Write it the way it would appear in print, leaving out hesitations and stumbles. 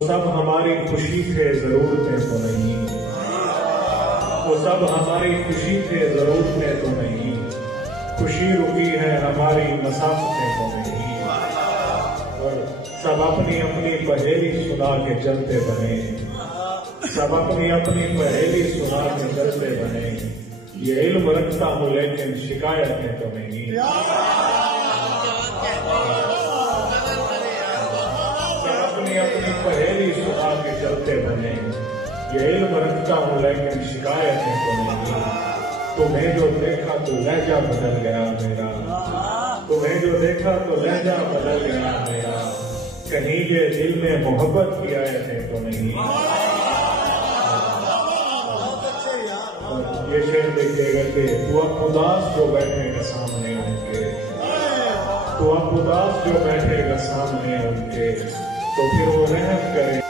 सब हमारी खुशी थे जरूरतें तो नहीं, वो सब हमारी खुशी थे जरूरतें तो नहीं, खुशी रुकी है हमारी मसाफतें तो नहीं। और सब अपनी अपनी पहेली सुना के चलते बने, सब अपनी अपनी पहेली सुना के चलते बने। ये इल्म रखता हूँ लेकिन शिकायतें तो नहीं। अपनी पहेली सुना के चलते बने, ये इल्म रखता हूँ लेकिन शिकायतें तो नहीं। तुम्हें जो देखा तो लहजा बदल गया मेरा, तुम्हें जो देखा तो लहजा बदल गया मेरा। कहीं ये दिल में मोहब्बत की आयतें तो नहीं। ये शेर देखिएगा कि तू अब उदास जो बैठेगा सामने उनके, तू अब उदास जो बैठेगा सामने उनके, तो फिर वो रहम करे।